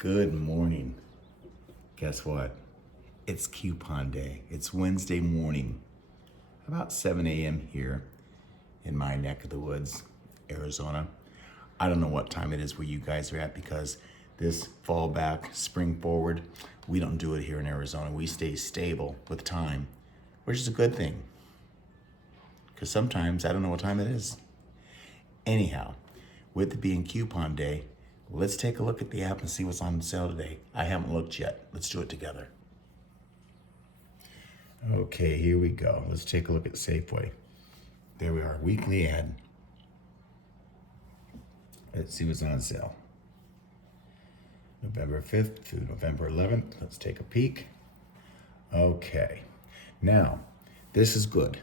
Good morning. Guess what? It's coupon day. It's Wednesday morning, about 7 a.m. here in my neck of the woods, Arizona. I don't know what time it is where you guys are at because this fall back, spring forward, we don't do it here in Arizona. We stay stable with time, which is a good thing because sometimes I don't know what time it is. Anyhow, with it being coupon day, let's take a look at the app and see what's on sale today. I haven't looked yet. Let's do it together. Okay, here we go. Let's take a look at Safeway. There we are, weekly ad. Let's see what's on sale. November 5th through November 11th. Let's take a peek. Okay, now, this is good.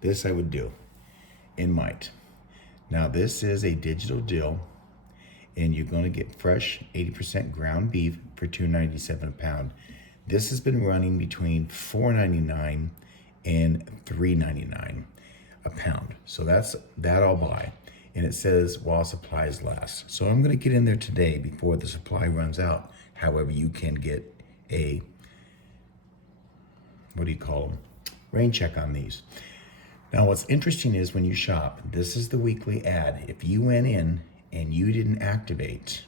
This I would do and might. Now this is a digital deal and you're going to get fresh 80% ground beef for $2.97 a pound. This has been running between $4.99 and $3.99 a pound. So that I'll buy. And it says while supplies last. So I'm going to get in there today before the supply runs out. However, you can get a, what do you call them? Rain check on these. Now what's interesting is when you shop, this is the weekly ad. If you went in and you didn't activate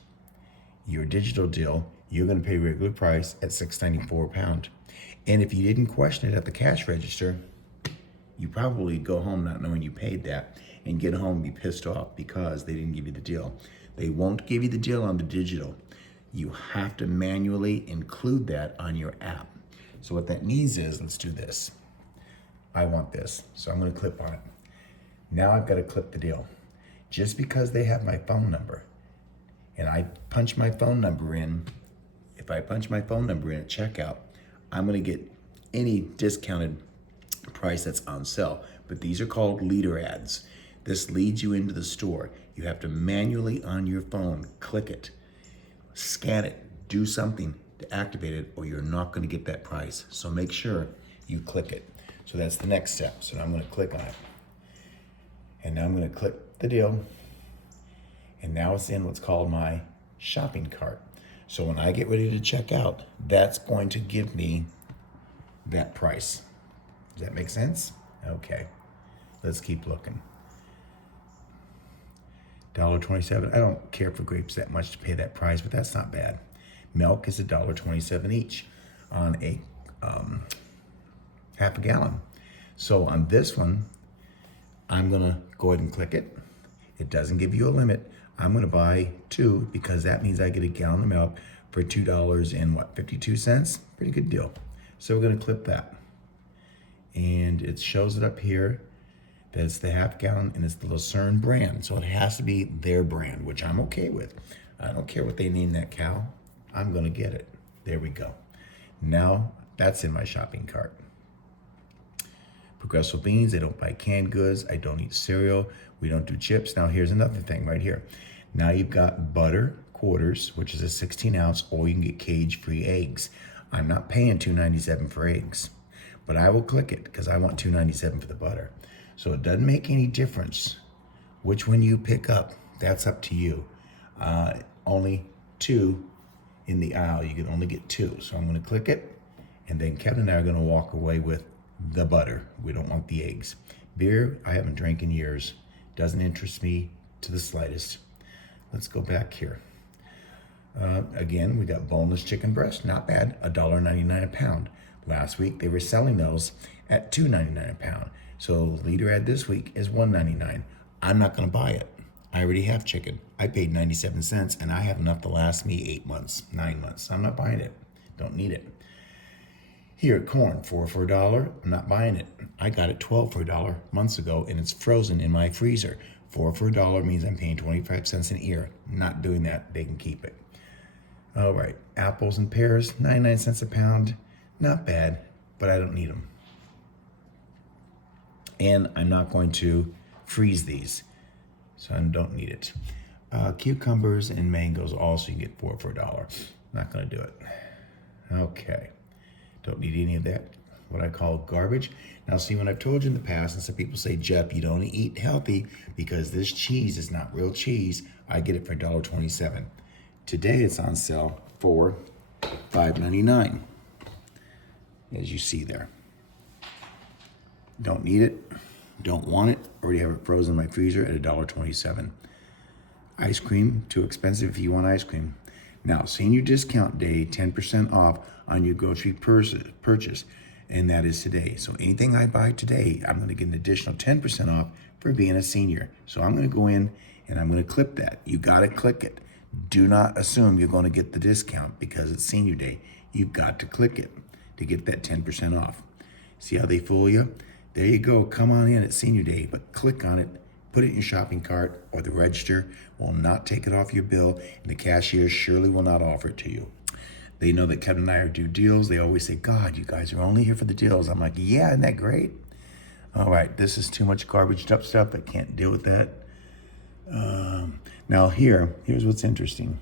your digital deal, you're gonna pay regular price at $6.94 a pound. And if you didn't question it at the cash register, you probably go home not knowing you paid that and get home and be pissed off because they didn't give you the deal. They won't give you the deal on the digital. You have to manually include that on your app. So what that means is, let's do this. I want this, so I'm gonna clip on it. Now I've gotta clip the deal. Just because they have my phone number and I punch my phone number in, if I punch my phone number in at checkout, I'm gonna get any discounted price that's on sale. But these are called leader ads. This leads you into the store. You have to manually on your phone, click it, scan it, do something to activate it or you're not gonna get that price. So make sure you click it. So that's the next step. So now I'm gonna click on it. And now I'm gonna click the deal. And now it's in what's called my shopping cart. So when I get ready to check out, that's going to give me that price. Does that make sense? Okay, let's keep looking. $1.27, I don't care for grapes that much to pay that price, but that's not bad. Milk is $1.27 each on a half a gallon. So on this one, I'm gonna go ahead and click it. It doesn't give you a limit. I'm gonna buy 2 because that means I get a gallon of milk for $2.52. Pretty good deal. So we're gonna clip that. And it shows it up here that it's the half gallon and it's the Lucerne brand. So it has to be their brand, which I'm okay with. I don't care what they name that cow. I'm gonna get it. There we go. Now that's in my shopping cart. Progressive beans, I don't buy canned goods. I don't eat cereal. We don't do chips. Now here's another thing right here. Now you've got butter quarters, which is a 16 ounce, or you can get cage-free eggs. I'm not paying $2.97 for eggs, but I will click it because I want $2.97 for the butter. So it doesn't make any difference which one you pick up. That's up to you. Only 2 in the aisle. You can only get 2. So I'm gonna click it, and then Kevin and I are gonna walk away with the butter. We don't want the eggs. Beer, I haven't drank in years. Doesn't interest me to the slightest. Let's go back here. Again, we got boneless chicken breast, not bad, $1.99 a pound. Last week, they were selling those at $2.99 a pound. So leader ad this week is $1.99. I'm not gonna buy it. I already have chicken. I paid 97 cents and I have enough to last me 8 months, 9 months. I'm not buying it, don't need it. Here, corn, 4 for $1. I'm not buying it. I got it 12 for $1 months ago, and it's frozen in my freezer. 4 for $1 means I'm paying 25 cents an ear. Not doing that. They can keep it. All right, apples and pears, 99 cents a pound. Not bad, but I don't need them. And I'm not going to freeze these, so I don't need it. Cucumbers and mangoes also you can get 4 for $1. Not gonna do it. Okay. Don't need any of that, what I call garbage. Now see, when I've told you in the past, and some people say, Jeff, you don't eat healthy because this cheese is not real cheese, I get it for $1.27. Today it's on sale for $5.99, as you see there. Don't need it, don't want it, already have it frozen in my freezer at $1.27. Ice cream, too expensive if you want ice cream. Now, senior discount day, 10% off on your grocery purchase, and that is today. So anything I buy today, I'm gonna get an additional 10% off for being a senior. So I'm gonna go in and I'm gonna clip that. You gotta click it. Do not assume you're gonna get the discount because it's senior day. You've got to click it to get that 10% off. See how they fool you? There you go, come on in at senior day, but click on it, put it in your shopping cart, or the register will not take it off your bill, and the cashier surely will not offer it to you. They know that Kevin and I do deals. They always say, God, you guys are only here for the deals. I'm like, yeah, isn't that great? All right, this is too much garbaged up stuff. I can't deal with that. Now here's what's interesting.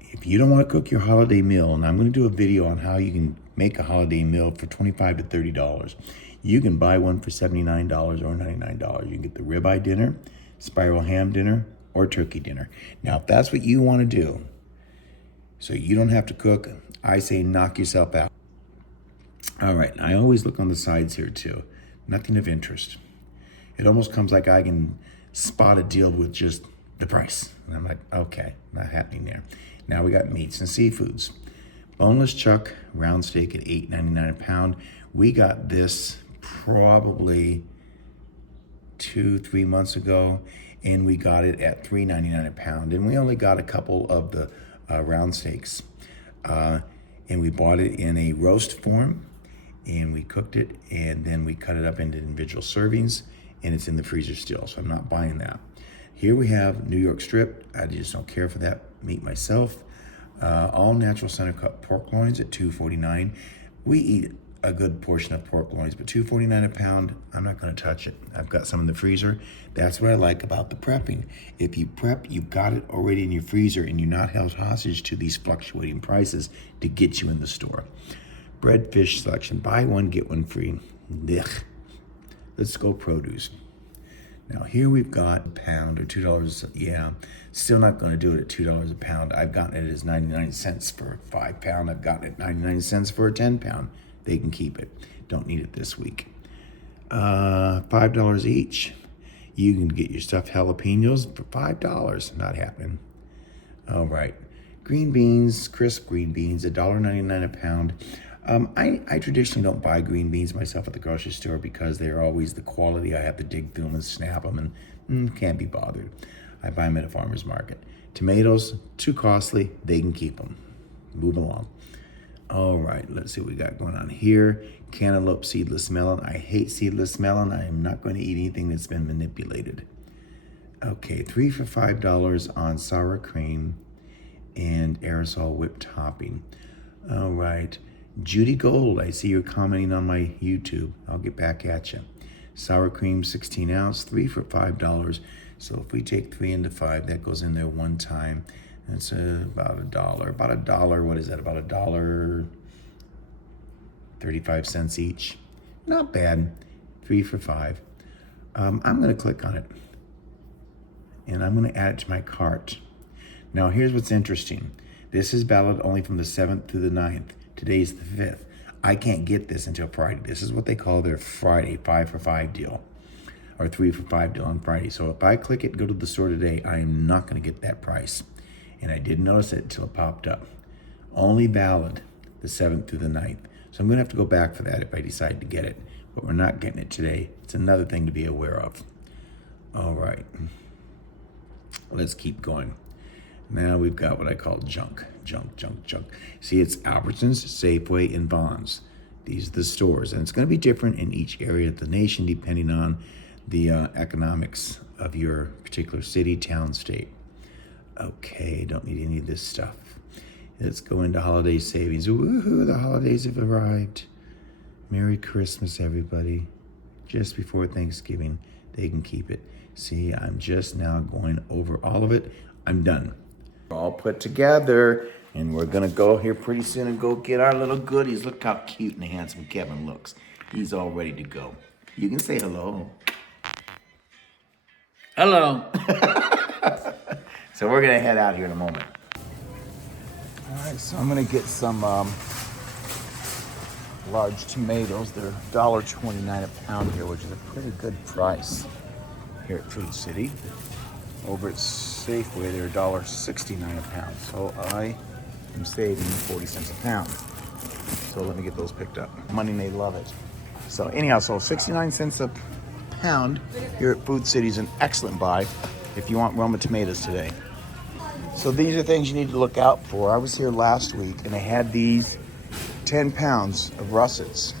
If you don't want to cook your holiday meal, and I'm going to do a video on how you can make a holiday meal for $25 to $30. You can buy one for $79 or $99. You can get the ribeye dinner, spiral ham dinner, or turkey dinner. Now, if that's what you want to do, so you don't have to cook, I say knock yourself out. All right, I always look on the sides here too. Nothing of interest. It almost comes like I can spot a deal with just the price. And I'm like, okay, not happening there. Now we got meats and seafoods. Boneless chuck, round steak at $8.99 a pound. We got this probably 2-3 months ago, and we got it at $3.99 a pound. And we only got a couple of the round steaks. And we bought it in a roast form, and we cooked it, and then we cut it up into individual servings, and it's in the freezer still, so I'm not buying that. Here we have New York strip. I just don't care for that meat myself. All natural center cut pork loins at $2.49. We eat a good portion of pork loins, but $2.49 a pound, I'm not gonna touch it. I've got some in the freezer. That's what I like about the prepping. If you prep, you've got it already in your freezer and you're not held hostage to these fluctuating prices to get you in the store. Bread fish selection, buy one, get one free. Ugh. Let's go produce. Now here we've got a pound or $2, yeah, still not gonna do it at $2 a pound. I've gotten it as 99 cents for a 5 pound. I've gotten it 99 cents for a 10 pound. They can keep it. Don't need it this week. $5 each. You can get your stuffed jalapenos for $5. Not happening. All right. Green beans, crisp green beans, $1.99 a pound. I traditionally don't buy green beans myself at the grocery store because they're always the quality. I have to dig through them and snap them and can't be bothered. I buy them at a farmer's market. Tomatoes, too costly. They can keep them. Move along. All right, let's see what we got going on here. Cantaloupe seedless melon. I hate seedless melon. I am not going to eat anything that's been manipulated. Okay, 3 for $5 on sour cream and aerosol whipped topping. All right, Judy Gold, I see you're commenting on my YouTube. I'll get back at you. Sour cream, 16 ounce, 3 for $5. So if we take 3 into 5, that goes in there one time. That's about $1. About $1, what is that? About $1.35 each. Not bad. 3 for 5. I'm gonna click on it. And I'm gonna add it to my cart. Now here's what's interesting. This is valid only from the 7th to the 9th. Today's the 5th. I can't get this until Friday. This is what they call their Friday 5 for 5 deal. Or 3 for 5 deal on Friday. So if I click it and go to the store today, I am not gonna get that price. And I didn't notice it until it popped up. Only valid the 7th through the 9th. So I'm gonna have to go back for that if I decide to get it. But we're not getting it today. It's another thing to be aware of. All right, let's keep going. Now we've got what I call junk. See, it's Albertsons, Safeway, and Vons. These are the stores. And it's gonna be different in each area of the nation depending on the economics of your particular city, town, state. Okay, don't need any of this stuff. Let's go into holiday savings. Woohoo, the holidays have arrived. Merry Christmas, everybody. Just before Thanksgiving, they can keep it. See, I'm just now going over all of it. I'm done. All put together, and we're gonna go here pretty soon and go get our little goodies. Look how cute and handsome Kevin looks. He's all ready to go. You can say hello. Hello. So we're gonna head out here in a moment. All right, so I'm gonna get some large tomatoes. They're $1.29 a pound here, which is a pretty good price here at Food City. Over at Safeway, they're $1.69 a pound. So I am saving 40 cents a pound. So let me get those picked up. Money may love it. So anyhow, so 69 cents a pound here at Food City is an excellent buy if you want Roma tomatoes today. So these are things you need to look out for. I was here last week and I had these 10 pounds of russets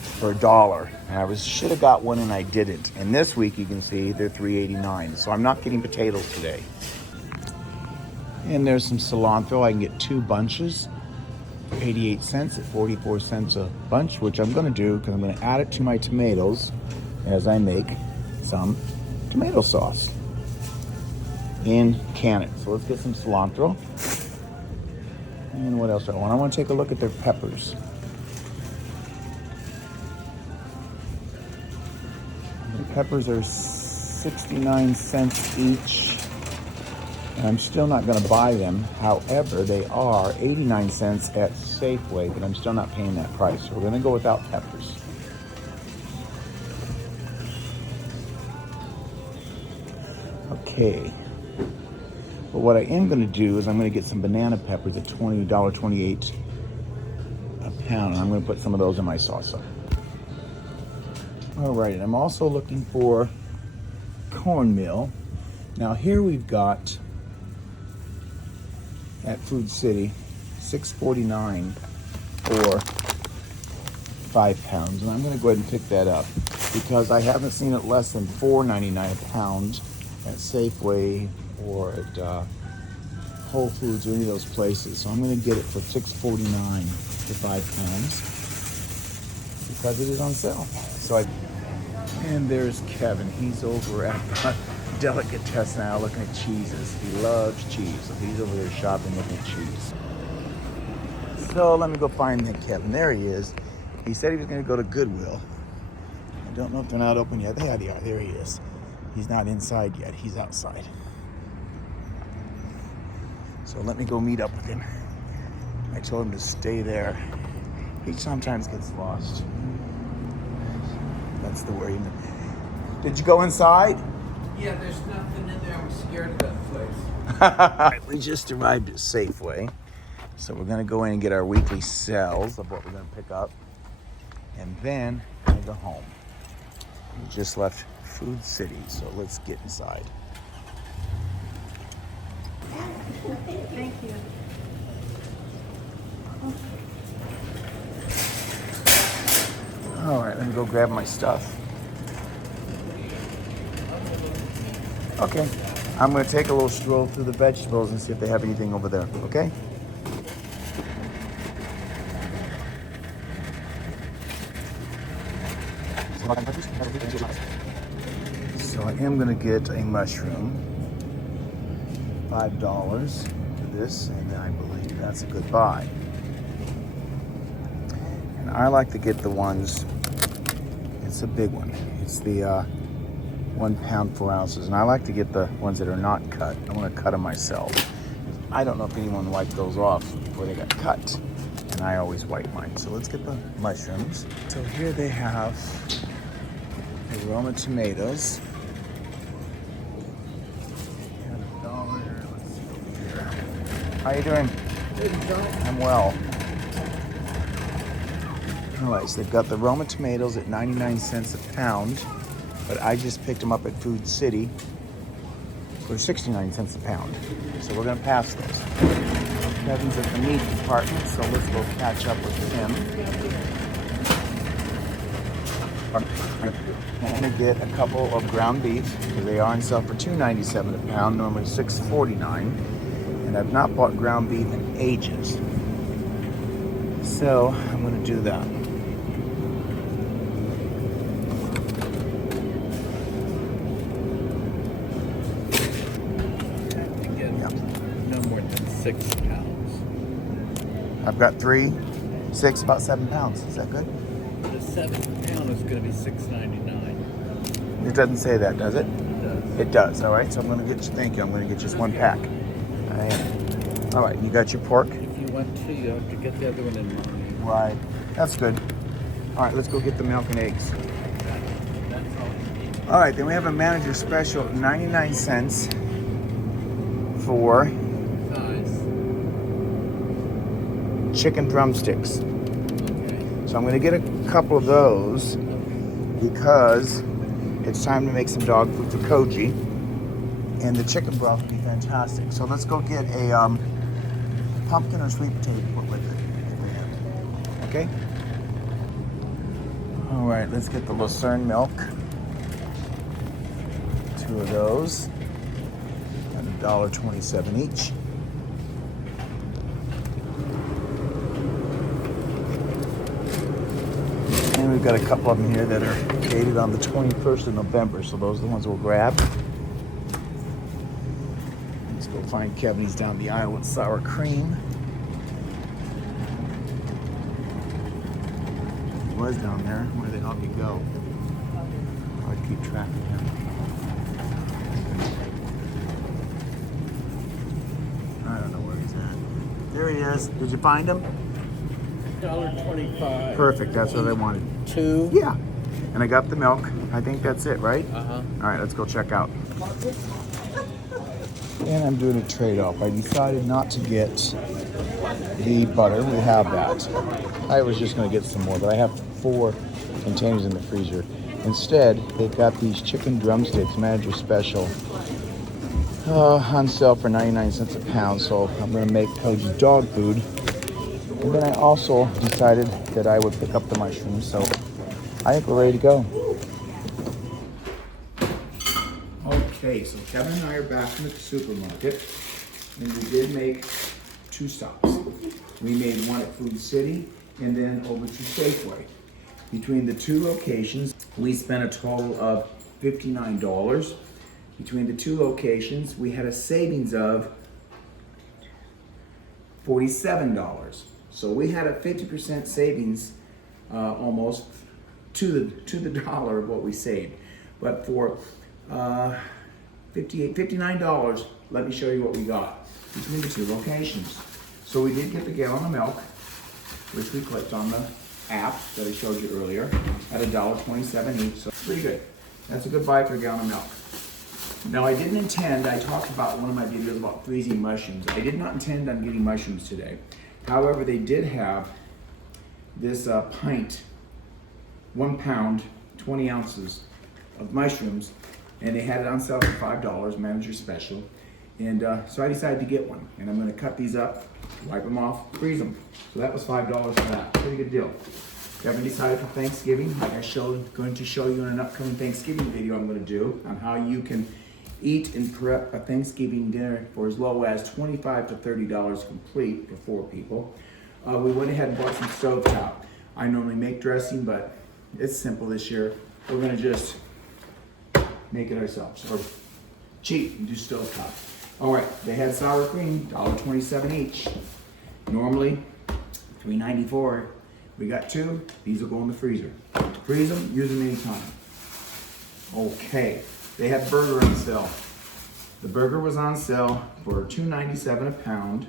for $1. And I should have got one and I didn't. And this week you can see they're $3.89. So I'm not getting potatoes today. And there's some cilantro. I can get 2 bunches for 88 cents at 44 cents a bunch, which I'm gonna do because I'm gonna add it to my tomatoes as I make some tomato sauce and can it. So let's get some cilantro. And what else do I want? I want to take a look at their peppers. The peppers are 69 cents each. And I'm still not going to buy them. However, they are 89 cents at Safeway, but I'm still not paying that price. So we're going to go without peppers. Okay. But what I am going to do is I'm going to get some banana peppers at $20.28 a pound. And I'm going to put some of those in my salsa. All right, and I'm also looking for cornmeal. Now here we've got at Food City $6.49 for 5 pounds. And I'm going to go ahead and pick that up because I haven't seen it less than $4.99 a pound at Safeway or at Whole Foods or any of those places. So I'm going to get it for $6.49 for 5 pounds because it is on sale. And there's Kevin. He's over at the delicatessen now looking at cheeses. He loves cheese. So he's over there shopping looking at cheese. So let me go find that Kevin. There he is. He said he was going to go to Goodwill. I don't know if they're not open yet. There they are. There he is. He's not inside yet. He's outside. So let me go meet up with him. I told him to stay there. He sometimes gets lost. That's the worry. Did you go inside? Yeah, there's nothing in there. I'm scared of that place. We just arrived at Safeway. So we're going to go in and get our weekly sales of what we're going to pick up. And then we're going to go home. We just left Food City, so let's get inside. Thank you. All right, let me go grab my stuff. Okay, I'm going to take a little stroll through the vegetables and see if they have anything over there, okay? So I am going to get a mushroom. $5 for this, and I believe that's a good buy. And I like to get the ones, it's a big one. It's the 1 pound 4 ounces, and I like to get the ones that are not cut. I want to cut them myself. I don't know if anyone wiped those off before they got cut, and I always wipe mine. So let's get the mushrooms. So here they have the Roma tomatoes. How you doing? I'm well. All right, so they've got the Roma tomatoes at 99 cents a pound, but I just picked them up at Food City for 69 cents a pound. So we're gonna pass those. Kevin's at the meat department, so let's go catch up with him. I'm gonna get a couple of ground beef, because they are on sale for $2.97 a pound, normally $6.49. And I've not bought ground beef in ages. So I'm going to do that. No more than 6 pounds. I've got 3, 6, about 7 pounds. Is that good? The 7 pound is going to be $6.99. It doesn't say that, does it? It does. It does. All right. So I'm gonna get you. Thank you. I'm gonna get just one pack. I am. All right. You got your pork. If you want to, you have to get the other one in mind. Right. That's good. All right. Let's go get the milk and eggs. That's all you need. All right. Then we have a manager special, 99 cents for Size. chicken drumsticks. Okay. So I'm gonna get a couple of those because it's time to make some dog food for Koji, and the chicken broth would be fantastic. So let's go get a pumpkin or sweet potato to put with it, if we have. Okay? All right, let's get the Lucerne milk. 2 of those at $1.27 each. And we've got a couple of them here that are dated on the 21st of November, so those are the ones we'll grab. Let's go find Kevin. He's down the aisle with sour cream. He was down there. Where the hell did he go? I'd keep track of him. I don't know where he's at. There he is. Did you find him? $1.25. Perfect. That's what I wanted. 2. Yeah. And I got the milk. I think that's it, right? Uh-huh. All right, let's go check out. And I'm doing a trade-off. I decided not to get the butter. We have that. I was just going to get some more, but I have 4 containers in the freezer. Instead, they've got these chicken drumsticks, manager special, on sale for 99 cents a pound. So I'm going to make Koji's dog food. And then I also decided that I would pick up the mushrooms. So I think we're ready to go. Okay, so Kevin and I are back from the supermarket, and we did make 2 stops. We made one at Food City and then over to Safeway. Between the 2 locations, we spent a total of $59. Between the 2 locations, we had a savings of $47. So we had a 50% savings, almost to the dollar of what we saved. But for $59, let me show you what we got between the 2 locations. So we did get the gallon of milk, which we clicked on the app that I showed you earlier, at $1.27 each, so pretty good. That's a good buy for a gallon of milk. Now I didn't intend, I talked about one of my videos about freezing mushrooms. I did not intend on getting mushrooms today. However, they did have this pint, 1 pound, 20 ounces of mushrooms, and they had it on sale for $5, manager special. And so I decided to get one, and I'm gonna cut these up, wipe them off, freeze them. So that was $5 for that, pretty good deal. Kevin decided for Thanksgiving, like I going to show you in an upcoming Thanksgiving video I'm gonna do on how you can eat and prep a Thanksgiving dinner for as low as $25 to $30 complete for 4 people. We went ahead and bought some stovetop. I normally make dressing, but it's simple this year. We're gonna just make it ourselves, or cheat and do stovetop. All right, they had sour cream, $1.27 each. Normally, $3.94. We got 2, these will go in the freezer. Freeze them, use them anytime. Okay, they had burger on sale. The burger was on sale for $2.97 a pound.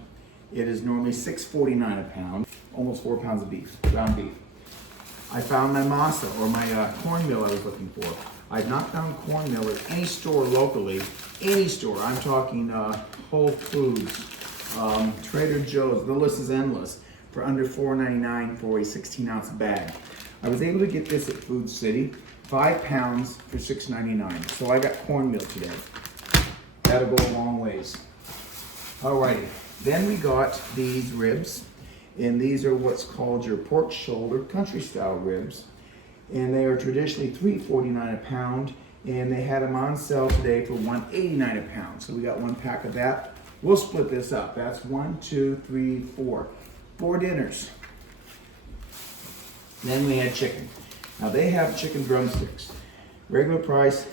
It is normally $6.49 a pound, almost 4 pounds of beef, ground beef. I found my masa, or my cornmeal I was looking for. I've not found cornmeal at any store locally, any store. I'm talking Whole Foods, Trader Joe's, the list is endless, for under $4.99 for a 16-ounce bag. I was able to get this at Food City, 5 pounds for $6.99. So I got cornmeal today. That'll go a long ways. Alrighty, then we got these ribs, and these are what's called your pork shoulder country style ribs. And they are traditionally $3.49 a pound, and they had them on sale today for $1.89 a pound. So we got 1 pack of that. We'll split this up. That's 1, 2, 3, 4. 4 dinners. Then we had chicken. Now they have chicken drumsticks. Regular price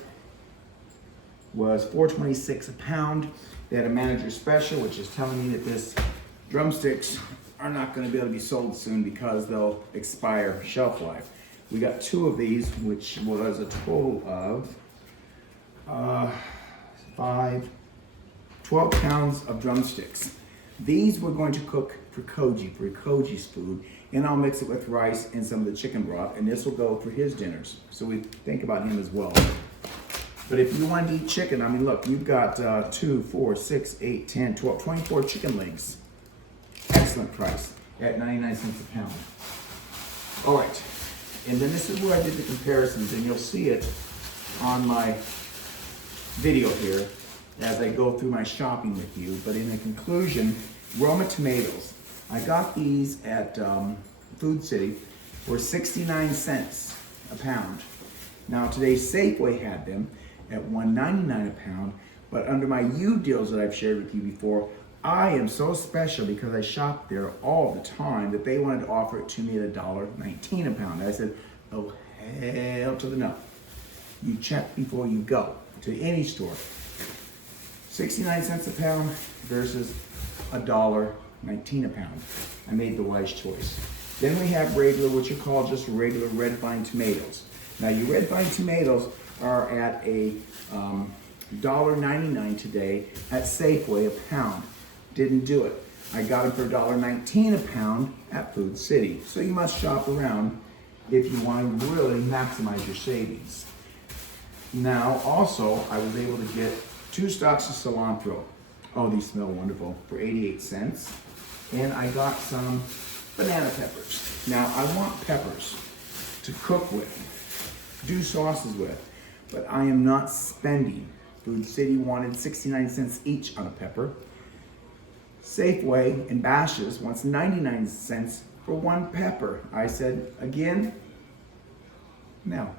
was $4.26 a pound. They had a manager special, which is telling me that this drumsticks are not going to be able to be sold soon because they'll expire shelf life. We got 2 of these, which was a total of 5, 12 pounds of drumsticks. These we're going to cook for Koji's food, and I'll mix it with rice and some of the chicken broth, and this will go for his dinners. So we think about him as well. But if you want to eat chicken, I mean, look, you've got 2, 4, 6, 8, 10, 12, 24 chicken legs. Excellent price at 99 cents a pound. All right, and then this is where I did the comparisons, and you'll see it on my video here as I go through my shopping with you. But in the conclusion, Roma tomatoes. I got these at Food City for 69 cents a pound. Now today Safeway had them at $1.99 a pound, but under my U deals that I've shared with you before, I am so special because I shop there all the time that they wanted to offer it to me at $1.19 a pound. I said, oh hell to the no. You check before you go to any store. 69 cents a pound versus $1.19 a pound. I made the wise choice. Then we have regular, what you call just regular red vine tomatoes. Now your red vine tomatoes are at a $1.99 today at Safeway a pound. Didn't do it. I got them for $1.19 a pound at Food City. So you must shop around if you want to really maximize your savings. Now also I was able to get 2 stalks of cilantro. Oh, these smell wonderful, for 88 cents. And I got some banana peppers. Now I want peppers to cook with, do sauces with, but I am not spending. Food City wanted 69 cents each on a pepper. Safeway and Bash's wants 99 cents for 1 pepper. I said, again, no.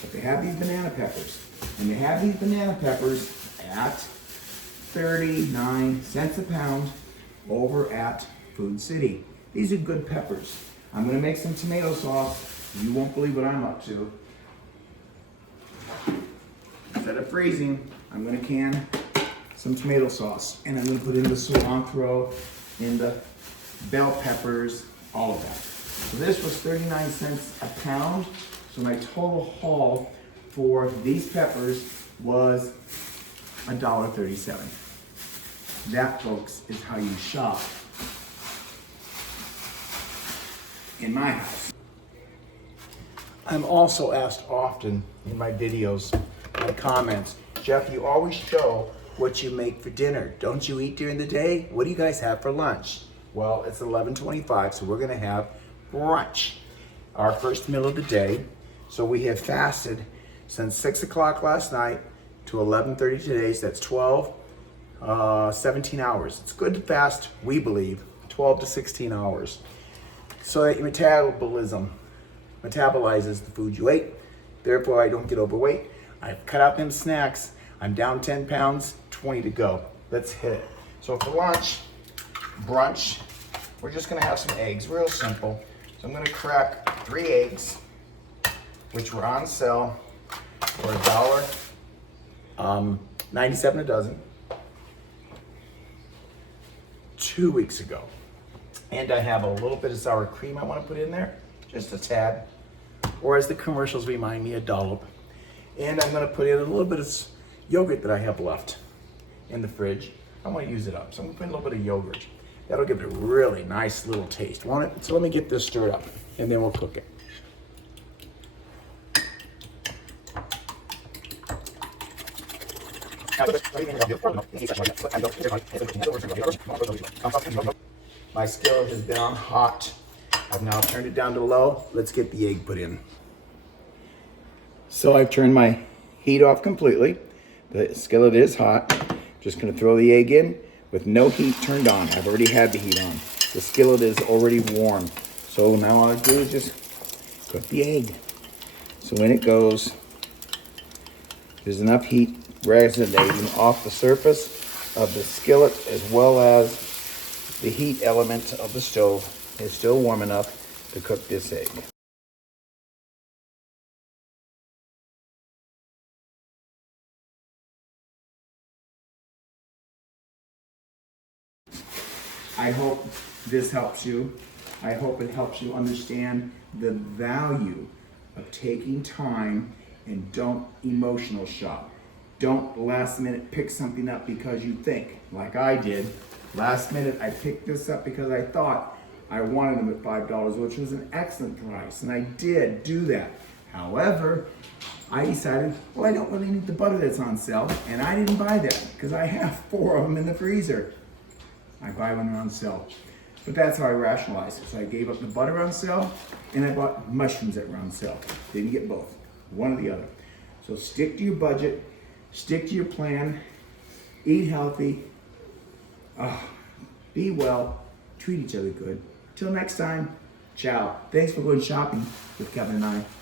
But they have these banana peppers. And they have these banana peppers at 39 cents a pound over at Food City. These are good peppers. I'm gonna make some tomato sauce. You won't believe what I'm up to. Instead of freezing, I'm gonna can some tomato sauce, and I'm gonna put in the cilantro, in the bell peppers, all of that. So this was 39 cents a pound. So my total haul for these peppers was $1.37. That, folks, is how you shop in my house. I'm also asked often in my videos, my comments, Jeff, you always show what you make for dinner. Don't you eat during the day? What do you guys have for lunch? Well, it's 11:25, so we're gonna have brunch, our first meal of the day. So we have fasted since 6 o'clock last night to 11:30 today, so that's 17 hours. It's good to fast, we believe, 12 to 16 hours. So that your metabolism metabolizes the food you ate, therefore I don't get overweight. I've cut out them snacks. I'm down 10 pounds, 20 to go. Let's hit it. So for lunch, brunch, we're just gonna have some eggs, real simple. So I'm gonna crack 3 eggs, which were on sale for $1.97 a dozen 2 weeks ago. And I have a little bit of sour cream I want to put in there, just a tad, or as the commercials remind me, a dollop. And I'm going to put in a little bit of yogurt that I have left in the fridge. I want to use it up, so I'm going to put in a little bit of yogurt. That'll give it a really nice little taste, won't it? So let me get this stirred up, and then we'll cook it. My skillet has been on hot. I've now turned it down to low. Let's get the egg put in. So I've turned my heat off completely. The skillet is hot. Just gonna throw the egg in with no heat turned on. I've already had the heat on. The skillet is already warm. So now all I do is just cook the egg. So when it goes, there's enough heat resonating off the surface of the skillet as well as the heat element of the stove is still warm enough to cook this egg. I hope this helps you. I hope it helps you understand the value of taking time and don't emotional shop. Don't last minute pick something up because you think, like I did. Last minute, I picked this up because I thought I wanted them at $5, which was an excellent price, and I did do that. However, I decided, well, I don't really need the butter that's on sale, and I didn't buy that because I have 4 of them in the freezer. I buy when they're on sale. But that's how I rationalized it. So I gave up the butter on sale, and I bought mushrooms that were on sale. Didn't get both, one or the other. So stick to your budget, stick to your plan, eat healthy, be well, treat each other good. Till next time, ciao. Thanks for going shopping with Kevin and I.